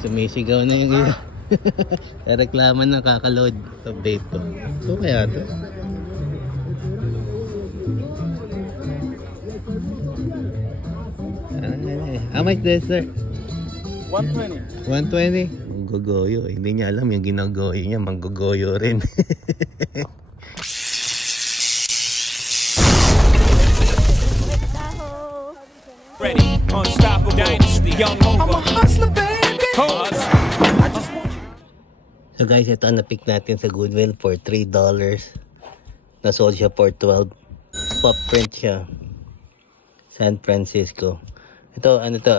Sumisigaw na yung iyo. Reklaman na kakaload. Update to. So kaya to. How much this, sir? 120. 120? Manggogoyo. Hindi niya alam yung ginagoyo niya. Manggogoyo rin. Ready, unstoppable dynasty, young over. I'm a hustler, baby. So guys, ito ang na-pick natin sa Goodwill for $3. Na-sold siya for 12. Pop print siya. San Francisco. Ito, ano to,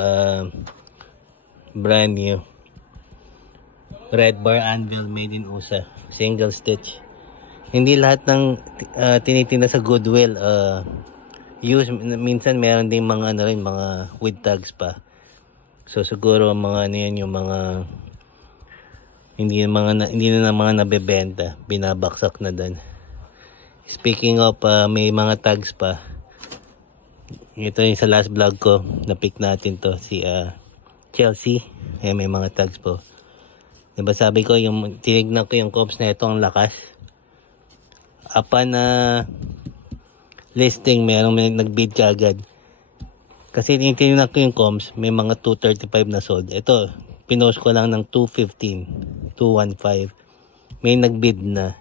brand new. Red bar anvil made in USA. Single stitch. Hindi lahat ng tinitinda sa Goodwill use. Minsan meron din mga ano rin, mga with tags pa. So siguro mga ano yan, yung mga hindi na mga nabebenta, binabaksak na doon. Speaking of may mga tags pa. Ito yung sa last vlog ko, na-pick natin to si Chelsea. May mga tags po. Diba sabi ko, yung tinignan ko yung comps na ito ang lakas. Upon listing, may nag-bid ka agad. Kasi tinignan ko yung comps, may mga 235 na sold. Ito, pinost ko lang ng 215, 215. May nag-bid na.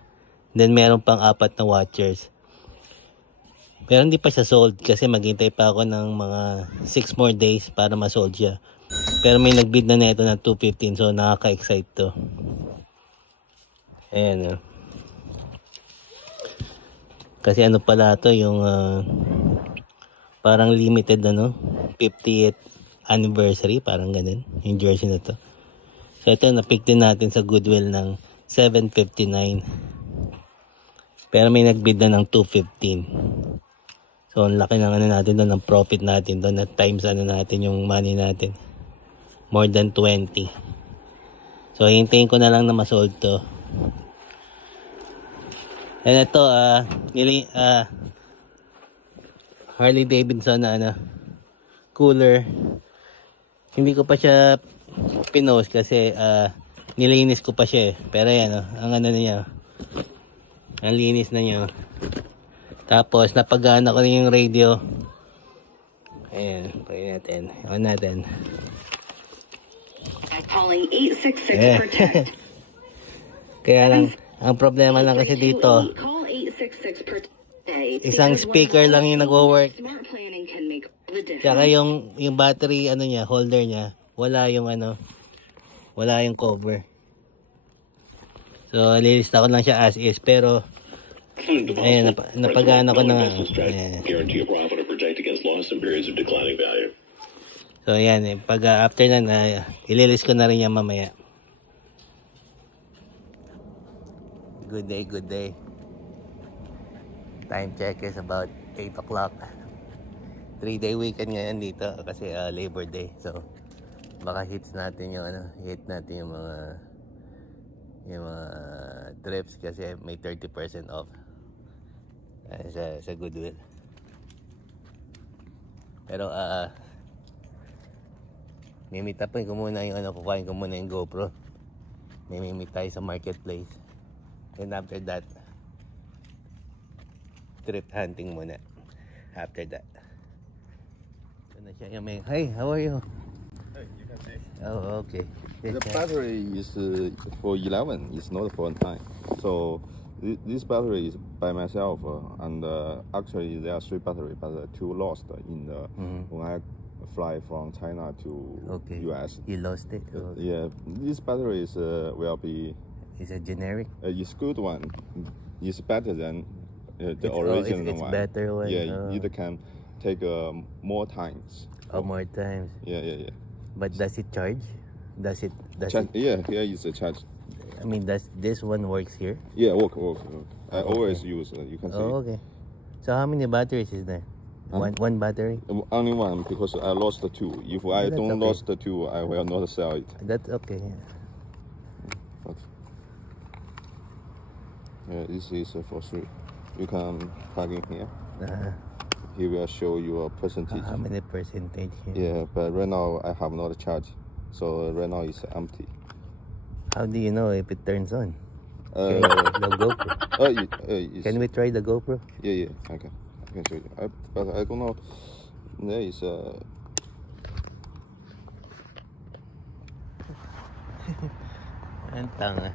Then meron pang 4 na watchers. Pero hindi pa siya sold kasi maghintay pa ako ng mga 6 more days para ma-sold siya. Pero may nag-bid na neto na 215, so nakaka-excite to. Ayan. Kasi ano pala to, yung parang limited 50th anniversary, parang ganun, yung jersey na to. So ito, na-pick din natin sa Goodwill ng $7.59. Pero may nag-bid na ng $2.15. So ang laki ng ano natin doon, ng profit natin doon, at times ano natin yung money natin. More than 20. So hintayin ko na lang na ma-sold to. And ito, Harley Davidson na cooler. Hindi ko pa siya pinost kasi nilinis ko pa siya eh. Pero yan, ang ano niya, ang linis na niya. Tapos napagana ko rin yung radio. Ayan, pwede natin. On natin. Calling 866 protect. Kaya lang, ang problema lang kasi dito, isang speaker lang yung nagwo-work. Tsaka yung battery ano niya, holder niya, wala yung cover. So lilista ko lang siya as is, pero ayun, napagana ko na. So ayan, pag after na ililist ko na rin yan mamaya. Good day, good day. Time check is about 8 o'clock. 3-day weekend ngayon dito kasi Labor Day. So baka hit natin yung mga trips kasi may 30% off sa Goodwill. Pero mimitapoy ko muna yung kukuhain ko muna yung GoPro. May mimit tayo sa marketplace. And after that, trip hunting muna. After that. So na siya yung may, hey, how are you? Hey, you can see. Oh, okay. The battery is for 11, it's not for 9. So this battery is by myself, and actually there are 3 batteries, but 2 lost in the when I fly from China to US. You lost it? Oh. Yeah, this battery is will be. Is it generic? It's good one. It's better than the original one. It's better one. Yeah, it can take more times. Oh, more times. Yeah. But does it charge? Does it? Yeah, here is a charge. I mean, does this one works here? Yeah, work. I always use it. You can see. Oh, okay. So how many batteries is there? One battery? Only one, because I lost the 2. If I don't lost the 2, I will not sell it. That's okay. Yeah, this is for 3. You can plug in here. He will show you a percentage. How many percentage here? Yeah, but right now I have not charged. So right now it's empty. How do you know if it turns on? Uh, The GoPro. it's, Can we try the GoPro? yeah, I can show you. But I don't know. There is Ang tanga.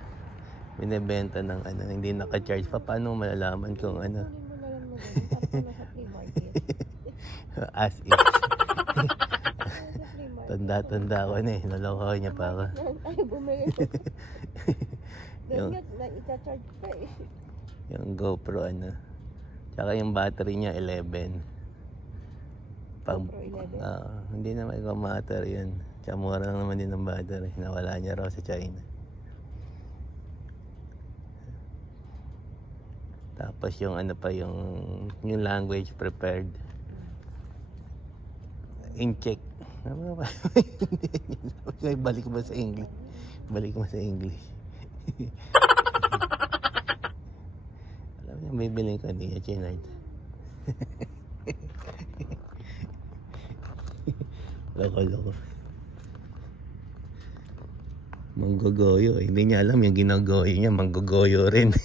Binibenta ng ano, hindi naka-charge pa. Paano malalaman kung ano? As if. Tanda-tanda ko na eh. Naloko niya pa ako. Ay, bumili ko. Yung, Ita-charge pa eh. yung GoPro ano. Tsaka yung battery niya 11. Pag, GoPro 11? hindi naman matter yun. Tsaka mura lang naman din ng battery. Nawala niya raw sa China. Tapos yung ano pa yung language prepared. In check. Balik mo sa English. Balik mo sa English. Alam niyo, bibiling ko hindi niya chinard. Loko. Manggogoyo. Hindi niya alam yung ginagoyo niya. Manggogoyo rin.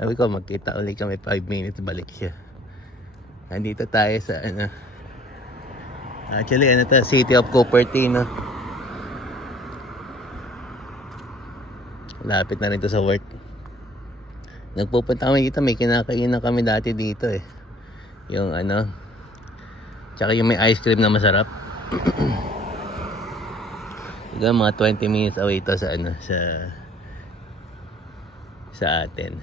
Sabi ko magkita ulit kami 5 minutes balik siya. Nandito tayo sa ano, actually ano to, City of Cupertino. Lapit na rin to sa work. Nagpupunta kami dito, may kinakain na kami dati dito eh. Yung ano, tsaka yung may ice cream na masarap. Hanggang mga 20 minutes away to sa ano, sa atin.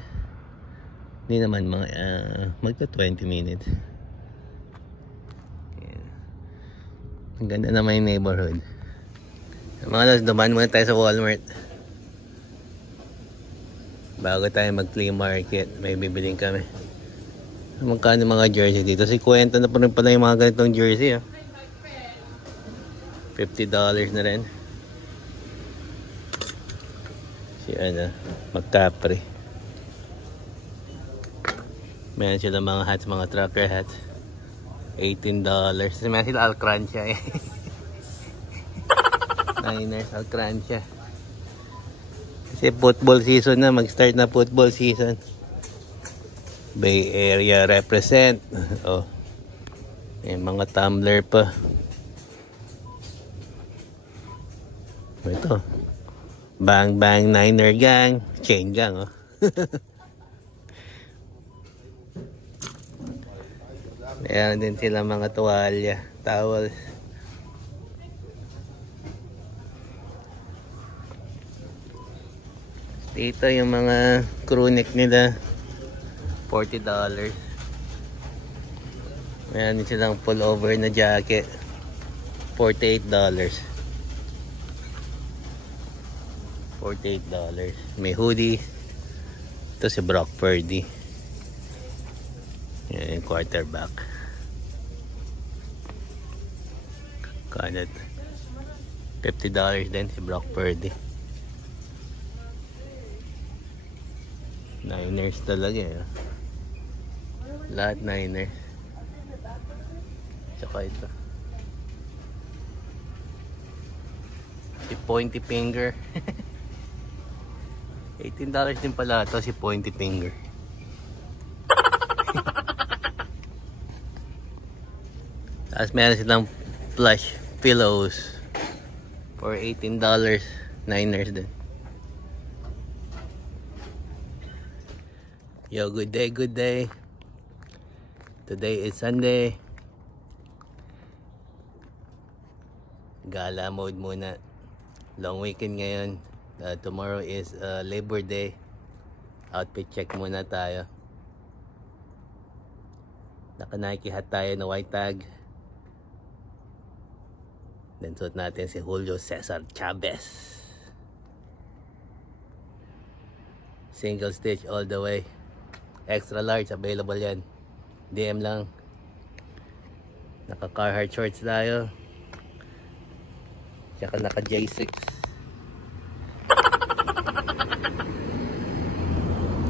Hindi naman mga magta 20 minutes. Ayan. Ang ganda naman yung neighborhood. Mga lods, dumaan muna tayo sa Walmart bago tayo mag flea market. May bibiling kami. Magkano mga jersey dito? Si kwenta na pa rin pala yung mga ganitong jersey $50 na rin. Si ano, McCaffrey. Meron sila mga hats, mga trucker hats. $18. Meron sila Alcrancia eh. Niners, Alcrancia. Kasi football season na, mag-start na football season. Bay Area represent. Oh. May mga tumbler pa. Ito. Bang Bang Niner Gang. Chain gang, oh. Meron din sila mga tuwalya, towel. Dito yung mga crew neck nila, $40. Meron din silang pullover na jacket, $48. $48. May hoodie. Ito si Brock Purdy. Yan yung quarterback. Kanat. $50 din si Brock Purdy. Niners talaga eh. Lahat Niners. Tsaka ito. Si Pointy Finger. $18 din pala ito si Pointy Finger. Tapos meron silang plush pillows for $18. Niners din. Yo, good day. Today is Sunday. Gala mode muna. Long weekend ngayon. Tomorrow is Labor Day. Outfit check muna tayo. Naka-Nike hat tayo na white tag. Then suot natin si Julio Cesar Chavez. Single stitch all the way. Extra large available yan. DM lang. Naka Carhartt shorts tayo. Tsaka naka J6.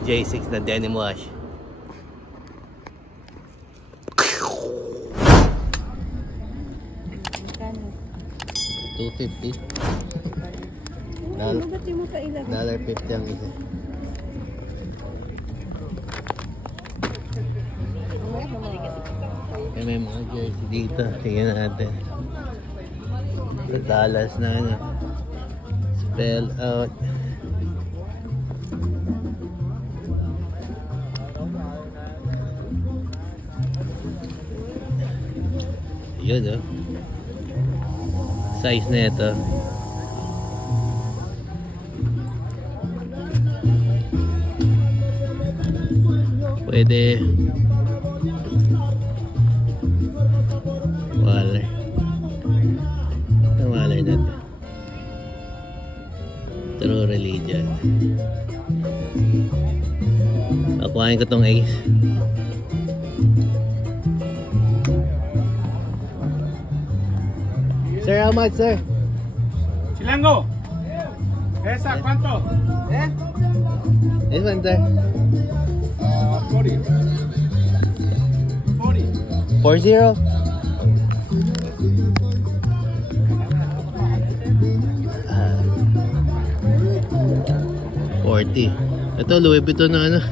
J6 na denim wash. $2.50. Lugati mo sa ilan. $1.50 ang isa. Kaya may mga jersey dito. Tingnan natin. Sa Dallas na ano. Spell out. Yun oh. Size na ito. Pwede. Walay. Ang walay na ito. True religion. Pakuhain ko tong Ace. Sir, how much, sir? Chilango. ¿Esa cuánto? This one, sir. 40. 40. 40? Ah, 40. Ito, Louis Vuitton na ano.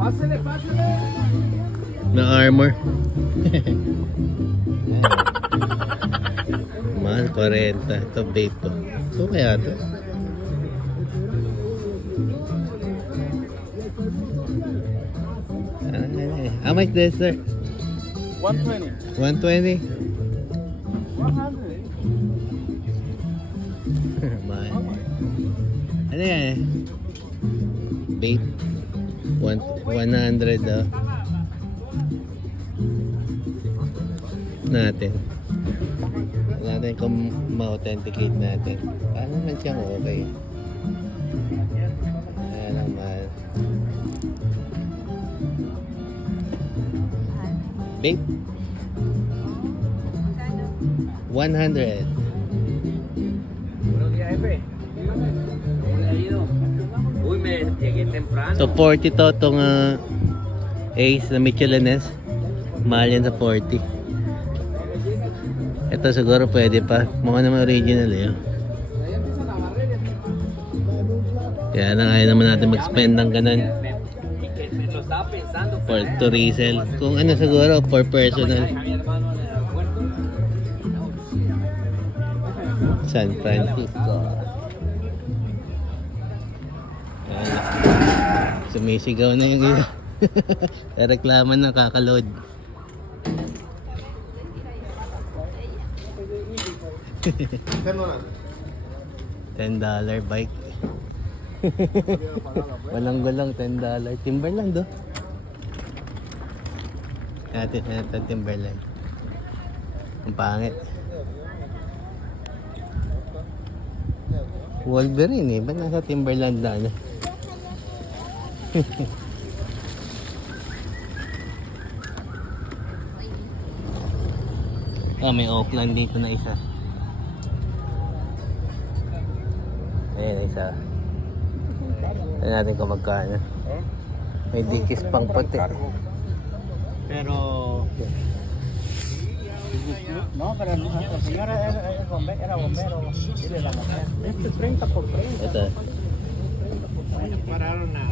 Pásale, pásale. Na armor. Mahal, 40. Ito, vape po. Ito kaya ito. How much this, sir? 120. 120? 100. Mahal. Ano yan? Vape. 100 daw. Natin. Natin kung ma-authenticate natin. Paano naman siyang okay? Kaya lang mahal. Vape? 100. Buenos días, jefe. ¿Cómo le ha ido? Uy, me llegué temprano. So 40 to itong Ace na Michelinese. Mahal yan sa 40. Ito siguro pwede pa. Mukha naman original eh. Oh. Kaya lang ayaw naman natin mag-spend ng ganun. Lo estaba pensando. For to resell. Kung ano siguro for personal. A mi hermano en el aeropuerto. San Francisco. Sumisigaw na yung ina. Reklaman na kakaload. $10 bike. Walang gulang $10. Timberland do. Natin Timberland. Ang pangit. Wolverine eh. Ba't nasa Timberland na ano? May Oakland dito na isa. Ayan isa. Tignan natin kung magkano. May dikis pang puti. Pero no, pero nuestra señora era bombero. Dile la mujer. Este 30 por 30. Ito.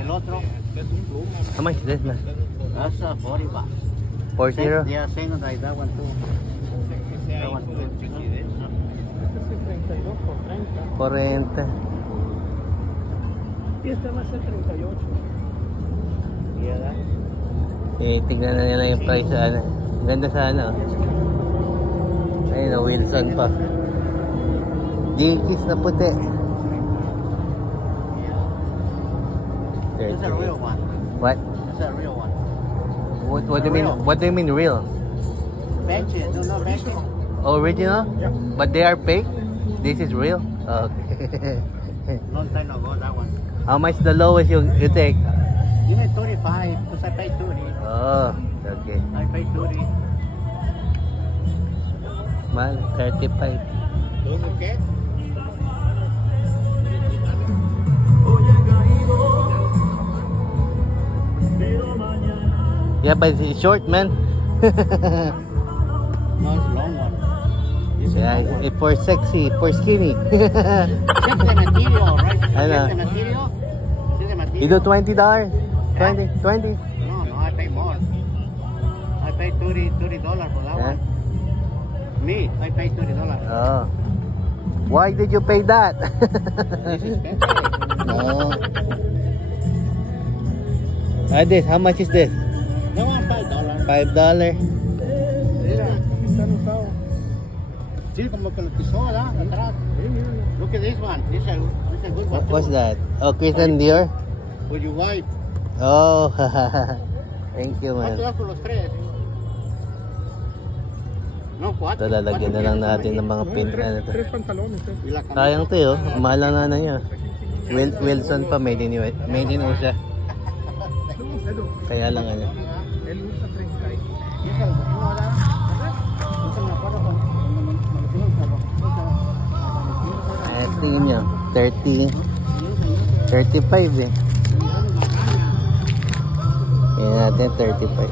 El otro es un pluma. How much is this, man? That's 40 bucks. 40? Yeah, same like that one too. That one too. 32 por 30. 40. Y este va a ser 38. Yeah, Tignan na nila yung price sa ano. Ganda sa ano. Ayun, Wilson pa. Dikis na puti. It's a real one. What? It's a real one. What do you mean? What do you mean real? Benches, no benches. Original? Yeah. But they are fake? This is real? Okay. Long time ago, that one. How much the lowest you take? You need 35 because I paid 30. Oh, okay. I paid 30. Man, 35. ¿Dónde qué? Yeah, but it's short, man. No, it's long one. Yeah, for sexy, for skinny. Just the material, right? I know. Just the material. See the material. You do $20? 20? No, I pay more. I pay $30 for that Yeah. one. Me, I pay $30. Oh. Why did you pay that? This is better. No. This, how much is this? That one $5. $5. Mira, sí, como que lo pisó, ¿verdad? Atrás. Look at this one. This is a good one. What's too. that? Oh, Christian Dior? For your wife. Oh, thank you, ¿Cuánto man. das por los tres? No, cuatro. Ito, lalagyan na lang natin ng mga pin. Ano to? Y la camisa. Sayang to yun. Mahal lang na niya. Wilson pa, made in USA. Kaya lang ano. Tingin nyo, 30, 35 eh. Tingnan natin, 35.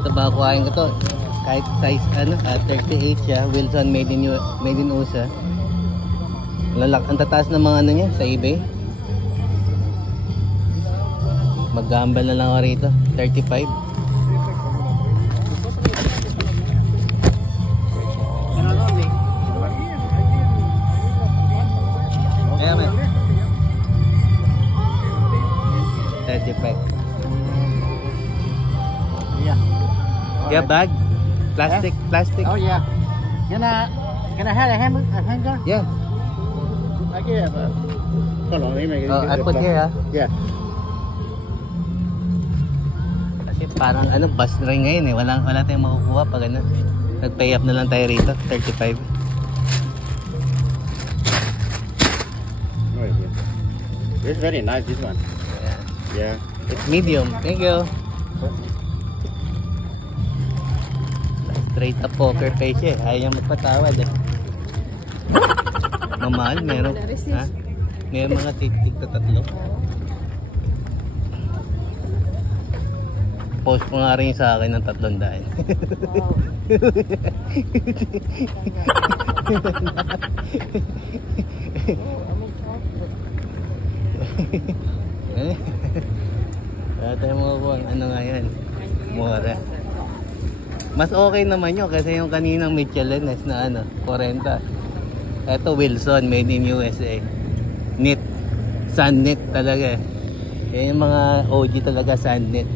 Ito ba, kuhain ko to. Kahit size, 38 siya. Wilson made in USA. Ang tataas ng mga ano niya sa eBay. Mag-gamble na lang ako rito. 35. Kaya man. 35. Yeah. Yeah, bag. Plastic. Oh yeah. Can I have a hanger? Yeah. I can have a. Hold on, let me make it. I put here, ha? Yeah. Kasi parang bus ring ngayon eh. Wala tayong makukuha pag nag-pay up na lang tayo rito. 35. Oh, yeah. It's very nice, this one. Yeah. It's medium. Thank you. Straight up poker face eh. Ayaw niya magpatawad eh. Mamahal, meron. Ha? Meron mga tik-tik na 3. Post ko nga rin sa akin ng 300. Wala tayo makukuha ang ano nga yan. Mura. Mas okay naman yun kasi yung kaninang Michelin na 40. Ito Wilson, made in USA. Knit. Sun knit talaga. Yan yung mga OG talaga, sun knit.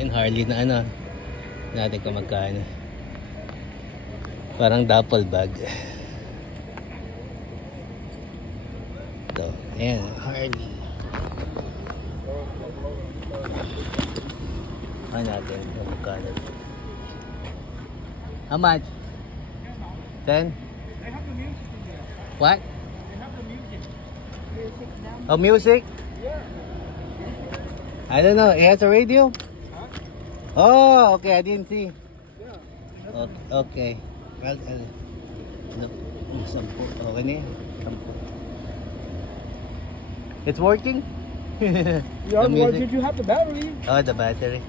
Yan Harley na natin kung magkano. Parang duffel bag. Ito. Yan, Harley. Ano natin kung magkano. How much? 10? What? Oh, music? I don't know. It has a radio? Oh, okay. I didn't see. Okay. Well, look. 10. Okay na yan. 10. It's working? Yeah, why did you have the battery? Oh, the battery.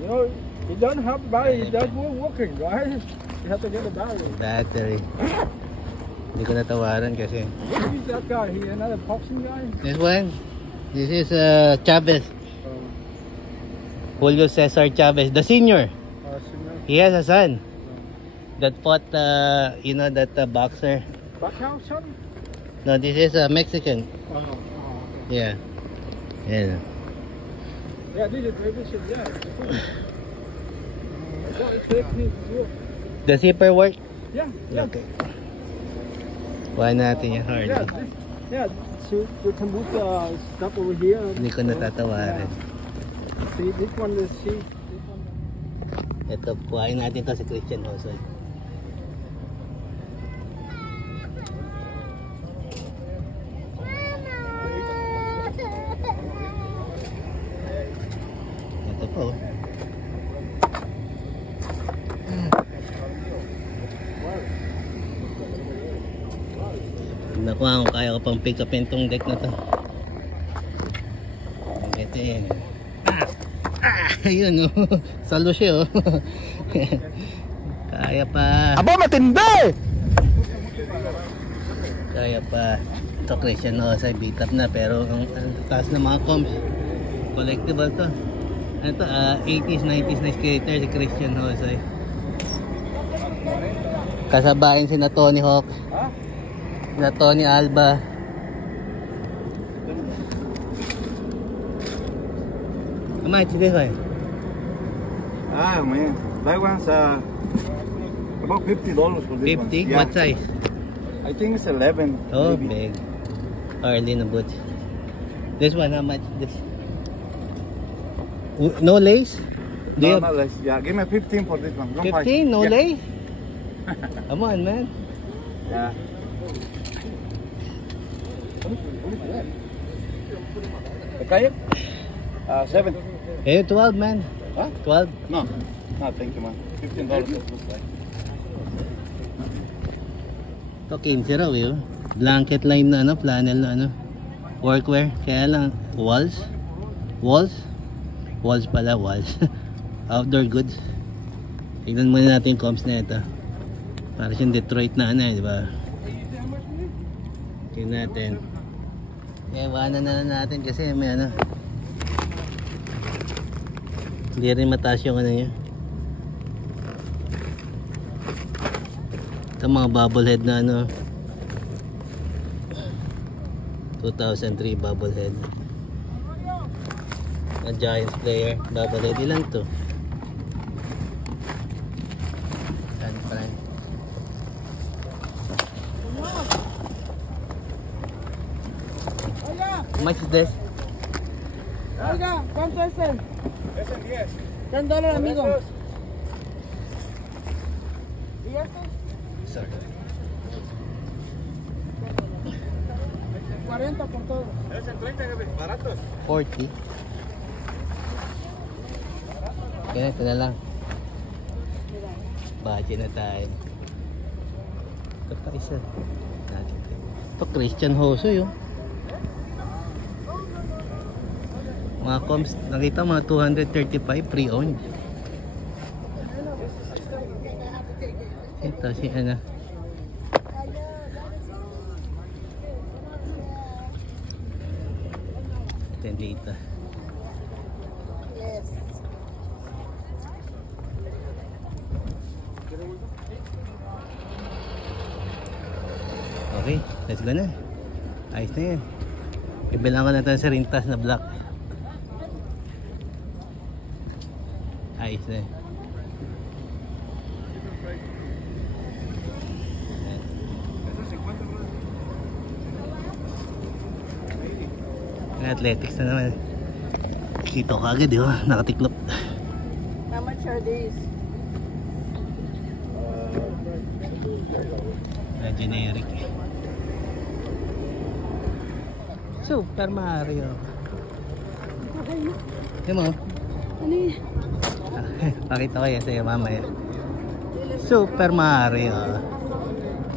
You know, you don't have the battery, that's not working, right? You have to get the battery. Battery. Hindi ko natawaran kasi. Who's that guy? He another boxing guy? This one? This is Chavez. Julio Cesar Chavez, the senior. He has a son that fought, that boxer. Backhouse son? No, this is a Mexican. Yeah. Yeah. Yeah, this is tradition, yeah. It's good. The zipper work? Yeah, yeah. Okay. Why natin yung Harley? So you can move the stuff over here. Hindi ko natatawaran. See, this one is Ito, kuhain natin to si Christian Hosoy. Ito po. Nakuha ko, kaya ko pang pick up itong deck na to. Ito yan. Ayun oh. Salo siya oh. Kaya pa. Aba, matindi! Kaya pa. Ito Christian Hosay, beat up na. Pero ang taas na mga comps. Collectible to. Ito 80s, 90s na skater si Christian Hosay. Kasabayan si na Tony Hawk. Na Tony Alba. How much is this one? Ah, man. That one's about $50 for this 50? one. Yeah. What size? I think it's 11. Oh, maybe. big. Early na boots. This one, how much? This? No lace? Do you No, have not less. Yeah, give me 15 for this one. 15? No yeah. lace? Come on, man. Yeah. The kayak? 7. Eh, 12, man. Huh? 12. No. No, thank you, man. $15. Ito, 15 raw yun. Blanket line na ano, flannel na ano. Workwear. Kaya lang, walls. Walls? Walls pala, walls. Outdoor goods. Tignan muna natin yung comps na ito. Para siyang Detroit na ano eh, di ba? Tignan natin. Ewanan na natin kasi may ano. Hindi rin mataas yung ano niya. Ito mga bobblehead na ano. 2003 bobblehead. Mga Giants player. Bobblehead. Ilan to? Saan pa rin? How much is this? Oiga, ¿cuánto es el? Es el 10. $10, amigo. ¿Y esto? Sorry. 40 por todo. Es el 30, baratos. 40. Kaya ito na lang. Budget na tayo. Ito pa isa. Ito Christian Hosay oh. Mga comps, nakita mga 235 pre-owned. Ito si ano. Ito dito. Yes. Okay, let's go na. Ayos na yan. Ibilangan natin sa rintas na black. Ayos na yan. Athletics na naman. Kita ko agad, di ba? Nakatiklop. How much are these? Generic. Super Mario. Yan mo. Ano yun? Pakita ko yan sa'yo mamaya. Super Mario.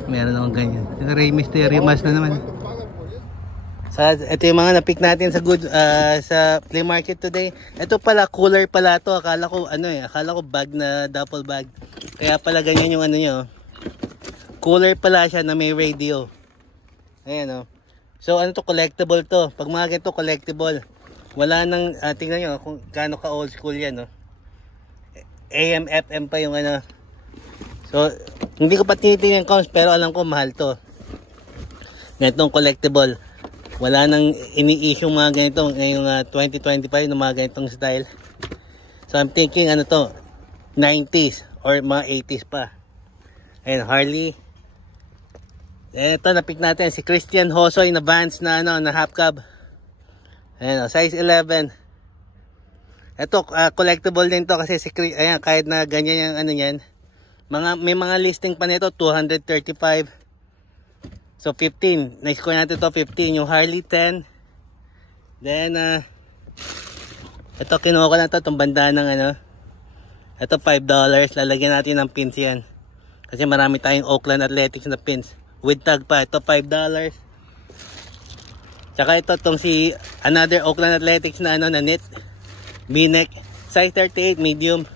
Meron akong ganyan. Rey Mysterio mask na naman. Ito yung mga na-pick natin sa sa flea market today. Ito pala, cooler pala to. Akala ko akala ko bag na duffel bag. Kaya pala ganyan yung ano nyo. Cooler pala siya na may radio. Ayan oh. So ano to, collectible to. Pag mga ganito collectible, wala nang tingnan nyo kung gaano ka old school yan oh. AM, FM pa yung ano. So hindi ko pa tinitingnan yung comps pero alam ko mahal to. Ganitong collectible. Wala nang ini-issue mga ganito ngayong 2025 na mga ganitong style. So I'm thinking ano to, 90s or mga 80s pa. Ayan, Harley. Ito na-pick natin si Christian Hosay na Vans na ano, na half cab. Ayan, size 11. Ito collectible din to kasi si ayan, kahit na ganyan yung ano niyan. May mga listing pa nito 235. So 15, na-score natin to 15, yung Harley 10. Then ito kinuha ko na to, itong banda ng ano. Ito $5, lalagyan natin ng pins yan. Kasi marami tayong Oakland Athletics na pins. With tag pa, ito $5. Tsaka ito tong si another Oakland Athletics na ano na knit. V-neck. Size 38 medium.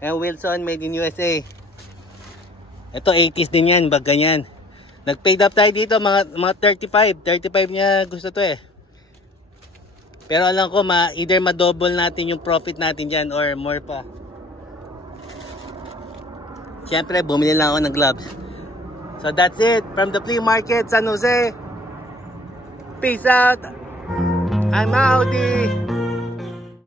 And Wilson made in USA. Ito 80s din yan. Bag ganyan. Nag-paid up tayo dito mga 35. 35 niya gusto to eh. Pero alam ko either ma-double natin yung profit natin dyan or more pa. Siyempre bumili lang ako ng gloves. So that's it from the flea market San Jose. Peace out. I'm Audi.